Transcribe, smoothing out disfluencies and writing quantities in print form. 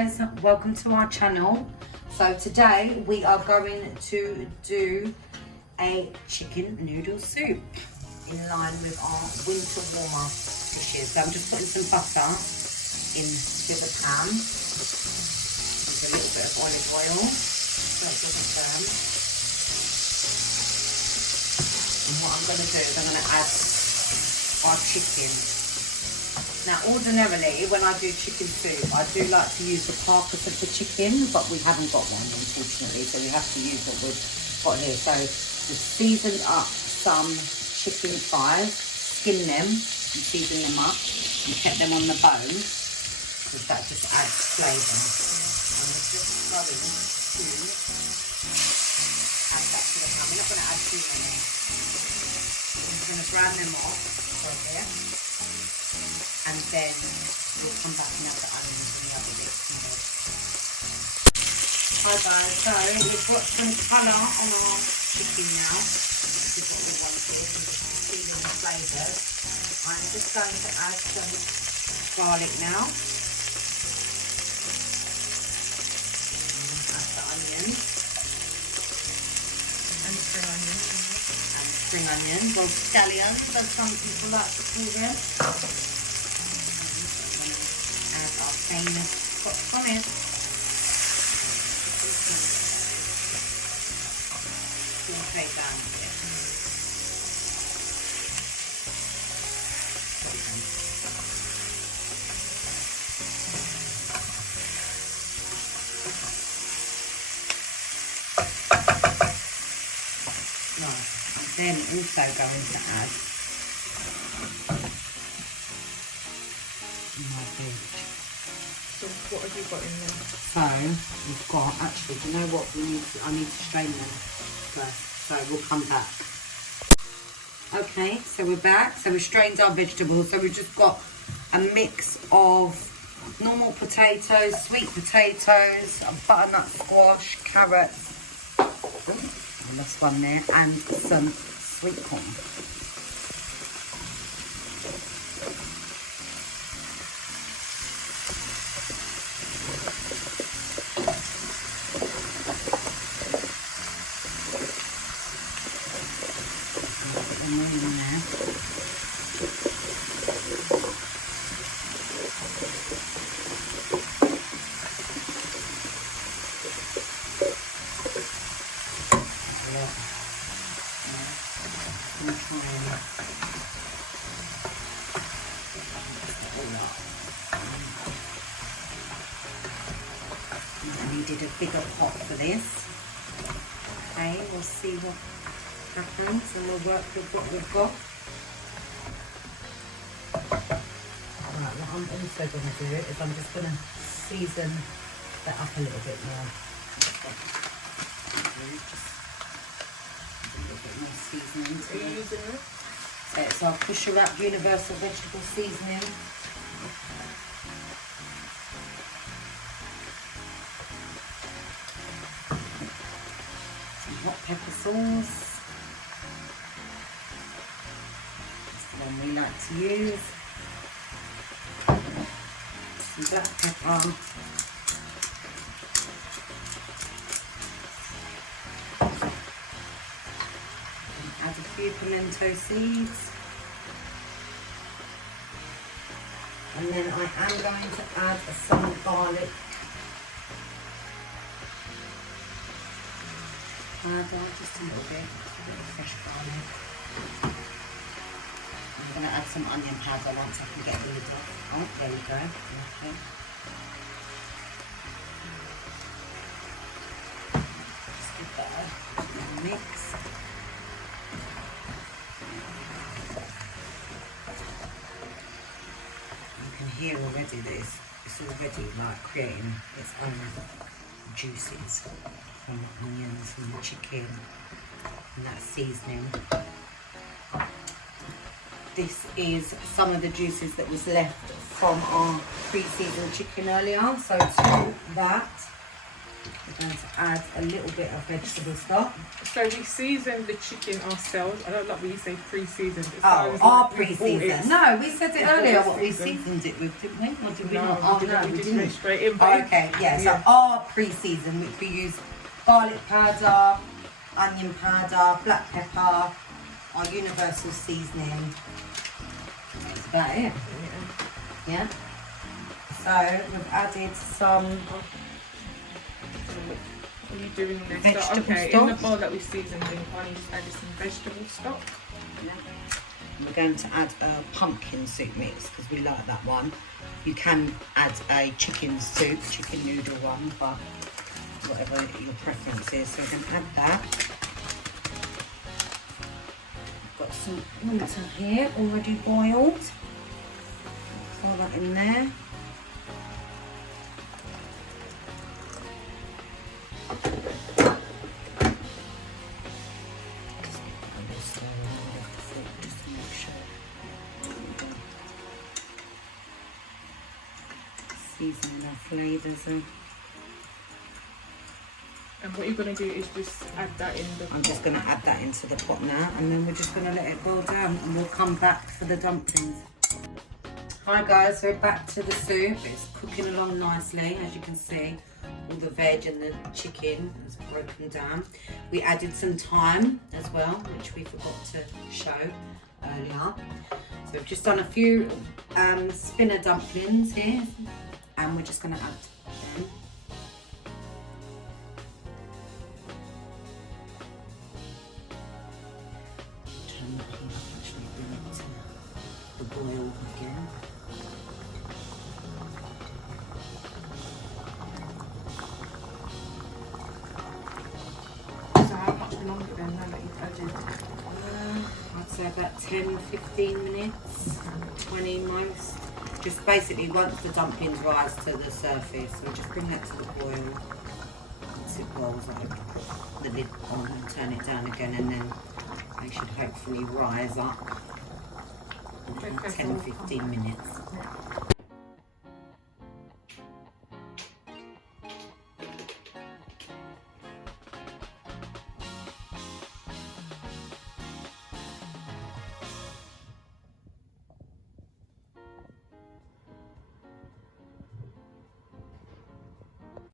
guys, welcome to our channel. So today we are going to do a chicken noodle soup in line with our winter warmer dishes. So I'm just putting some butter into the pan with a little bit of olive oil so it doesn't burn. And what I'm going to do is I'm going to add our chicken. Now ordinarily when I do chicken soup I do like to use the carcass of the chicken, but we haven't got one unfortunately, so we have to use what we've got here. So we've seasoned up some chicken thighs, skinned them and seasoned them up and kept them on the bone because that just adds flavour. And we're just going to add that to the pan. We're not going to add too many. We're going to brown them off for a bit. And then we'll come back and have the onions and the other bits and bobs. Hi guys, so we've got some colour on our chicken now. This is what we wanted, just feeling the flavours. I'm just going to add some garlic now. And add the onions. And spring onions. And spring onions, or scallions as some people like to call them. Famous hot on it. Okay, down here. Right, I'm then also going to add my beef. So what have you got in there? So we've got, actually, do you know what we need to, I need to strain them first, so we'll come back. Okay, so we're back. So we've strained our vegetables. So we've just got a mix of normal potatoes, sweet potatoes, butternut squash, carrots, and this one there, and some sweet corn. I needed a bigger pot for this. Okay, we'll see what happens and we'll work with what we've got. Right, what I'm also going to do is I'm just going to season that up a little bit more. A little bit more seasoning. Are you using it? So it's our Pusher Wrap Universal Vegetable Seasoning. Some hot pepper sauce. That's the one we like to use. Some black pepper. Add a few pimento seeds. And then I am going to add some garlic powder, just a little bit of fresh garlic. I'm going to add some onion powder once I can get rid of it. Oh, there we go. Okay. Just give that a little mix. Here already it's already like creating its own juices from the onions and the chicken and that seasoning. This is some of the juices that was left from our pre-seasoned chicken earlier, so to that We're going to add a little bit of vegetable stock. So we seasoned the chicken ourselves. I don't like when you say pre-seasoned. It Oh, sounds our like we bought pre-season. it. No, we said it earlier what we seasoned. seasoned it with, didn't we? Or did we No, not? Oh, we no, didn't. we We just went didn't. straight in. Oh, okay, yeah. So our pre-season, which we use garlic powder, onion powder, black pepper, our universal seasoning. That's about it. Yeah. So we've added some. What are you doing next? Vegetable okay, stock. in the bowl that we seasoned in, Connie just added some vegetable stock. Yeah. We're going to add a pumpkin soup mix because we like that one. You can add a chicken soup, chicken noodle one, but whatever your preference is. So we're going to add that. Got some water here already boiled. Throw that in there. Season our flavours in. And what you're going to do is just add that in the I'm just going to add that into the pot now, and then we're just going to let it boil down, and we'll come back for the dumplings. Hi guys, we're back to the soup. It's cooking along nicely, as you can see. All the veg and the chicken is broken down. We added some thyme as well, which we forgot to show earlier. So we've just done a few spinner dumplings here, and we're just going to add them. Turn the heat up, actually bring it to the boil again. So how much longer then now that you've added? I'd say about 10-15 minutes, 20 most. Just basically once the dumplings rise to the surface, so just bring that to the boil. Once it boils, I'll put the lid on and turn it down again, and then they should hopefully rise up in about Okay. 10-15 minutes.